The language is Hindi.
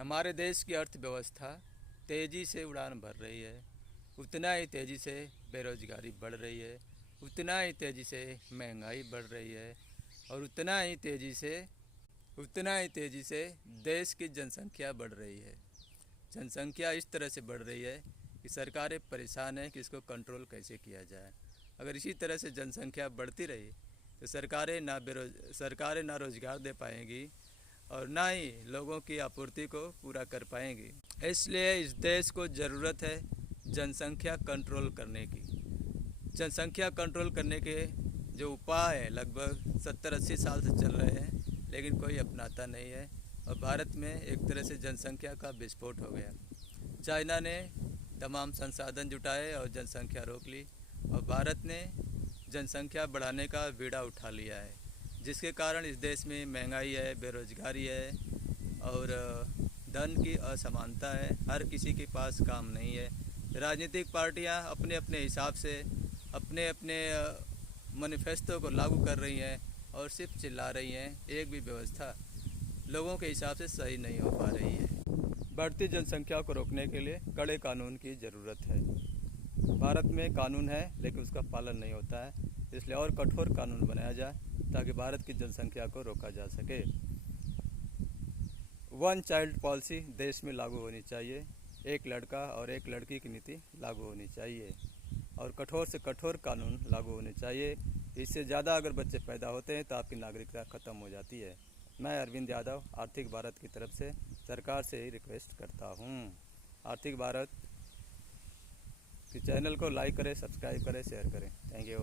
हमारे देश की अर्थव्यवस्था तेज़ी से उड़ान भर रही है। उतना ही तेज़ी से बेरोजगारी बढ़ रही है, उतना ही तेज़ी से महंगाई बढ़ रही है और उतना ही तेज़ी से देश की जनसंख्या बढ़ रही है। जनसंख्या इस तरह से बढ़ रही है कि सरकारें परेशान हैं कि इसको कंट्रोल कैसे किया जाए। अगर इसी तरह से जनसंख्या बढ़ती रही तो सरकारें ना रोज़गार दे पाएंगी और ना ही लोगों की आपूर्ति को पूरा कर पाएंगी। इसलिए इस देश को ज़रूरत है जनसंख्या कंट्रोल करने की। जनसंख्या कंट्रोल करने के जो उपाय हैं लगभग 70-80 साल से चल रहे हैं, लेकिन कोई अपनाता नहीं है और भारत में एक तरह से जनसंख्या का विस्फोट हो गया। चाइना ने तमाम संसाधन जुटाए और जनसंख्या रोक ली और भारत ने जनसंख्या बढ़ाने का बीड़ा उठा लिया है, जिसके कारण इस देश में महंगाई है, बेरोजगारी है और धन की असमानता है। हर किसी के पास काम नहीं है। राजनीतिक पार्टियां अपने अपने हिसाब से अपने अपने मैनिफेस्टो को लागू कर रही हैं और सिर्फ चिल्ला रही हैं। एक भी व्यवस्था लोगों के हिसाब से सही नहीं हो पा रही है। बढ़ती जनसंख्या को रोकने के लिए कड़े कानून की ज़रूरत है। भारत में कानून है लेकिन उसका पालन नहीं होता है, इसलिए और कठोर कानून बनाया जाए ताकि भारत की जनसंख्या को रोका जा सके। वन चाइल्ड पॉलिसी देश में लागू होनी चाहिए। एक लड़का और एक लड़की की नीति लागू होनी चाहिए और कठोर से कठोर कानून लागू होने चाहिए। इससे ज़्यादा अगर बच्चे पैदा होते हैं तो आपकी नागरिकता ख़त्म हो जाती है। मैं अरविंद यादव आर्थिक भारत की तरफ से सरकार से ही रिक्वेस्ट करता हूँ। आर्थिक भारत के चैनल को लाइक करें, सब्सक्राइब करें, शेयर करें। Thank you.